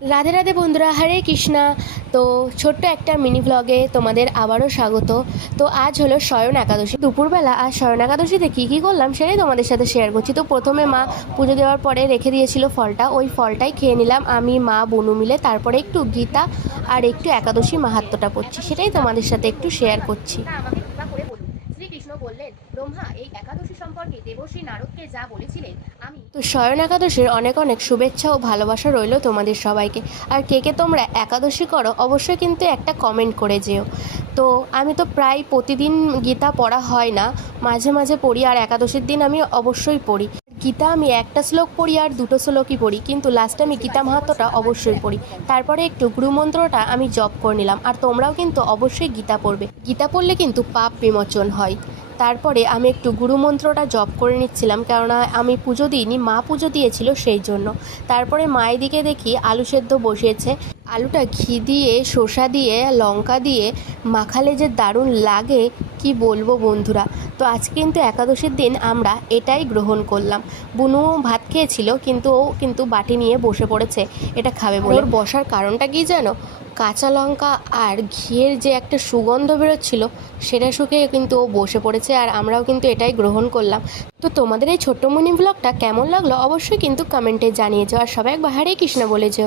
রাধে রাধে বন্ধুরা, হরে কৃষ্ণা। তো ছোট্ট একটা মিনি ব্লগে তোমাদের আবারও স্বাগত। তো আজ হলো স্বয়ন একাদশী। দুপুরবেলা আর শয়ন একাদশীতে কী কী করলাম সেটাই তোমাদের সাথে শেয়ার করছি। তো প্রথমে মা পুজো দেওয়ার পরে রেখে দিয়েছিল ফলটা। ওই ফলটাই খেয়ে নিলাম। আমি, মা, বনু মিলে তারপরে একটু গীতা আর একটু একাদশী মাহাত্মটা পড়ছি। সেটাই তোমাদের সাথে একটু শেয়ার করছি। বললেন, ব্রহ্মা, এই একাদশী সম্পর্কে দেবশ্রী নারদকে যা বলেছিলেন, আমি তো শয়ন একাদশীর অনেক অনেক শুভেচ্ছা ও ভালোবাসা রইল তোমাদের সবাইকে। আর কে কে তোমরা একাদশী করো, অবশ্যই কিন্তু একটা কমেন্ট করে যেও। তো আমি তো প্রায় প্রতিদিন গীতা পড়া হয় না, মাঝে মাঝে পড়ি আর একাদশীর দিন আমি অবশ্যই পড়ি। গীতা আমি একটা শ্লোক পড়ি আর দুটো শ্লোকই পড়ি, কিন্তু লাস্টে আমি গীতা মাহাত্মটা অবশ্যই পড়ি। তারপরে একটু গুরুমন্ত্রটা আমি জপ করে নিলাম, আর তোমরাও কিন্তু অবশ্যই গীতা পড়বে। গীতা পড়লে কিন্তু পাপ বিমোচন হয়। তারপরে আমি একটু গুরুমন্ত্রটা জপ করে নিচ্ছিলাম, কেননা আমি পুজো দিইনি, মা পুজো দিয়েছিল সেই জন্য। তারপরে মায়ের দিকে দেখি আলু সেদ্ধ বসিয়েছে। আলুটা ঘি দিয়ে, শসা দিয়ে, লঙ্কা দিয়ে মাখালে যে দারুণ লাগে, কি বলব বন্ধুরা? তো আজকে কিন্তু একাদশীর দিন আমরা এটাই গ্রহণ করলাম। বুনু ভাত খেয়েছিল, কিন্তু ও কিন্তু বাটি নিয়ে বসে পড়েছে। এটা খাবে বলে। ওর বসার কারণটা কি জানো? কাঁচা লঙ্কা আর ঘিয়ের যে একটা সুগন্ধ বেরোচ্ছিল, সেটা শুকিয়ে কিন্তু ও বসে পড়েছে আর আমরাও কিন্তু এটাই গ্রহণ করলাম। তো তোমাদের এই ছোট্ট মনি ব্লগটা কেমন লাগল অবশ্যই কিন্তু কমেন্টে জানিয়ে যাও। আর সবাই একবার হরে কৃষ্ণ বলে যেও।